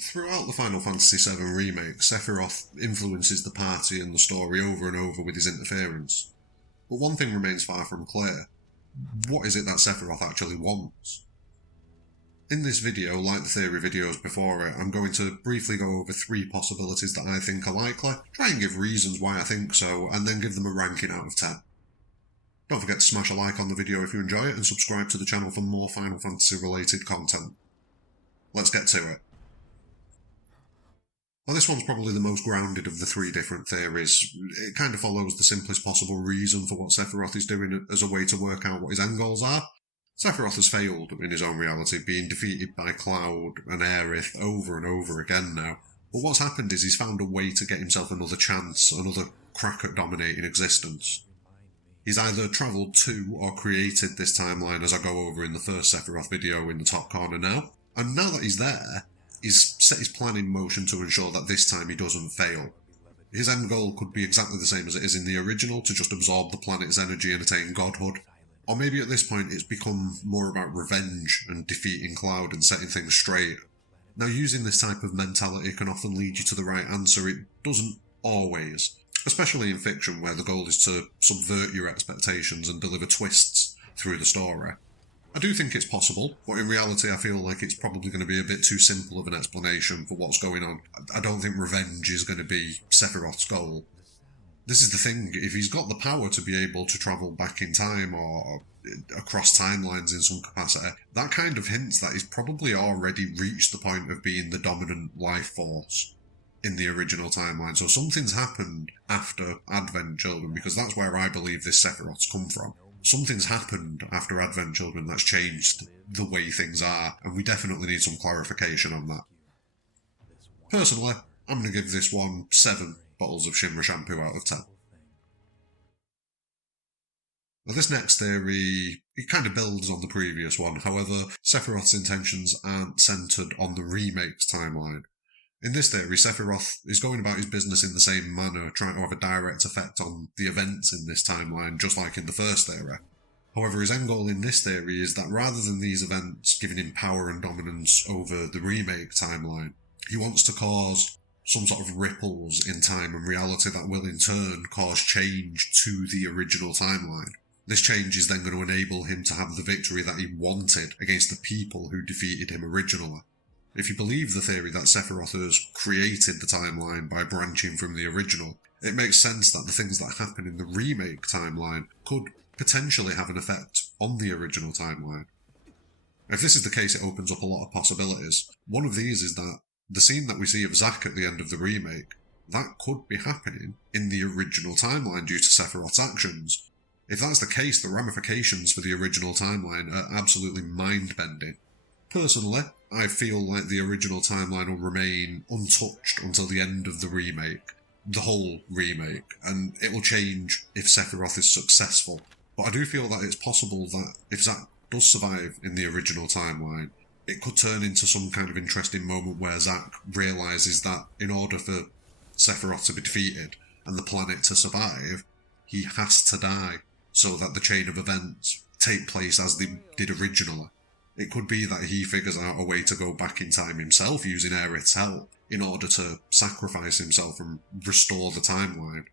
Throughout the Final Fantasy VII Remake, Sephiroth influences the party and the story over and over with his interference. But one thing remains far from clear. What is it that Sephiroth actually wants? In this video, like the theory videos before it, I'm going to briefly go over 3 possibilities that I think are likely, try and give reasons why I think so, and then give them a ranking out of 10. Don't forget to smash a like on the video if you enjoy it, and subscribe to the channel for more Final Fantasy related content. Let's get to it. Well, this one's probably the most grounded of the 3 different theories. It kind of follows the simplest possible reason for what Sephiroth is doing as a way to work out what his end goals are. Sephiroth has failed in his own reality, being defeated by Cloud and Aerith over and over again now. But what's happened is he's found a way to get himself another chance, another crack at dominating existence. He's either travelled to or created this timeline, as I go over in the first Sephiroth video in the top corner now. And now that he's there, he's set his plan in motion to ensure that this time he doesn't fail. His end goal could be exactly the same as it is in the original, to just absorb the planet's energy and attain godhood. Or maybe at this point it's become more about revenge and defeating Cloud and setting things straight. Now, using this type of mentality can often lead you to the right answer. It doesn't always, especially in fiction where the goal is to subvert your expectations and deliver twists through the story. I do think it's possible, but in reality I feel like it's probably going to be a bit too simple of an explanation for what's going on. I don't think revenge is going to be Sephiroth's goal. This is the thing, if he's got the power to be able to travel back in time or across timelines in some capacity, that kind of hints that he's probably already reached the point of being the dominant life force in the original timeline. So something's happened after Advent Children, because that's where I believe this Sephiroth's come from. Something's happened after Advent Children that's changed the way things are, and we definitely need some clarification on that. Personally, I'm going to give this one 7 bottles of Shinra shampoo out of 10. Now, this next theory, it kind of builds on the previous one. However, Sephiroth's intentions aren't centred on the Remake's timeline. In this theory, Sephiroth is going about his business in the same manner, trying to have a direct effect on the events in this timeline, just like in the first theory. However, his end goal in this theory is that rather than these events giving him power and dominance over the Remake timeline, he wants to cause some sort of ripples in time and reality that will in turn cause change to the original timeline. This change is then going to enable him to have the victory that he wanted against the people who defeated him originally. If you believe the theory that Sephiroth has created the timeline by branching from the original, it makes sense that the things that happen in the Remake timeline could potentially have an effect on the original timeline. If this is the case, it opens up a lot of possibilities. One of these is that the scene that we see of Zack at the end of the remake, that could be happening in the original timeline due to Sephiroth's actions. If that's the case, the ramifications for the original timeline are absolutely mind-bending. Personally, I feel like the original timeline will remain untouched until the end of the remake, the whole remake, and it will change if Sephiroth is successful. But I do feel that it's possible that if Zack does survive in the original timeline, it could turn into some kind of interesting moment where Zack realises that in order for Sephiroth to be defeated and the planet to survive, he has to die so that the chain of events take place as they did originally. It could be that he figures out a way to go back in time himself using Aerith's help in order to sacrifice himself and restore the timeline.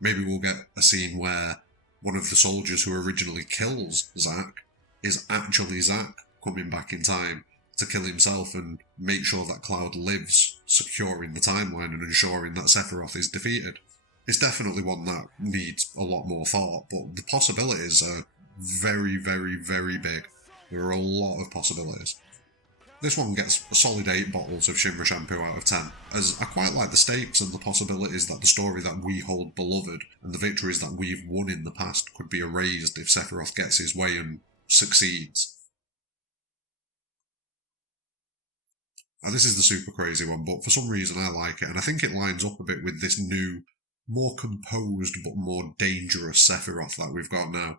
Maybe we'll get a scene where one of the soldiers who originally kills Zack is actually Zack coming back in time to kill himself and make sure that Cloud lives, securing the timeline and ensuring that Sephiroth is defeated. It's definitely one that needs a lot more thought, but the possibilities are very, very, very big. There are a lot of possibilities. This one gets a solid 8 bottles of Shinra shampoo out of 10, as I quite like the stakes and the possibilities that the story that we hold beloved and the victories that we've won in the past could be erased if Sephiroth gets his way and succeeds. Now, this is the super crazy one, but for some reason I like it, and I think it lines up a bit with this new, more composed but more dangerous Sephiroth that we've got now.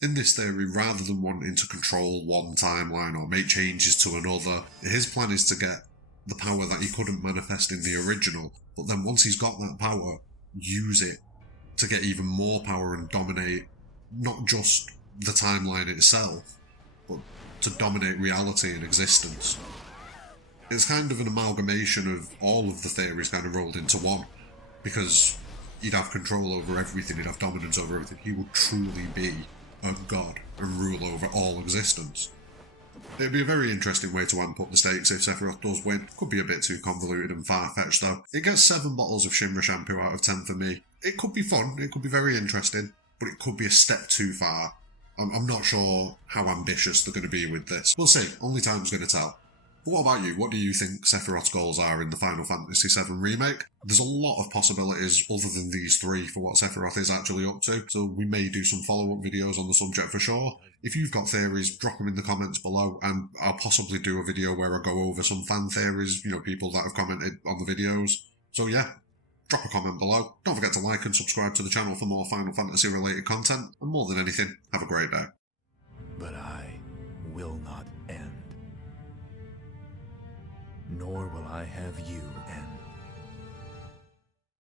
In this theory, rather than wanting to control one timeline or make changes to another, his plan is to get the power that he couldn't manifest in the original, but then once he's got that power, use it to get even more power and dominate not just the timeline itself, but to dominate reality and existence. It's kind of an amalgamation of all of the theories kind of rolled into one, because he'd have control over everything, he'd have dominance over everything. He would truly be a god and rule over all existence. It'd be a very interesting way to amp up the stakes if Sephiroth does win. Could be a bit too convoluted and far-fetched though. It gets 7 bottles of Shinra shampoo out of 10 for me. It could be fun, it could be very interesting, but it could be a step too far. I'm not sure how ambitious they're going to be with this. We'll see, only time's going to tell. But what about you? What do you think Sephiroth's goals are in the Final Fantasy VII Remake? There's a lot of possibilities other than these 3 for what Sephiroth is actually up to, so we may do some follow-up videos on the subject for sure. If you've got theories, drop them in the comments below, and I'll possibly do a video where I go over some fan theories, people that have commented on the videos. So yeah, drop a comment below. Don't forget to like and subscribe to the channel for more Final Fantasy related content, and more than anything, have a great day. But I will not end. Nor will I have you end.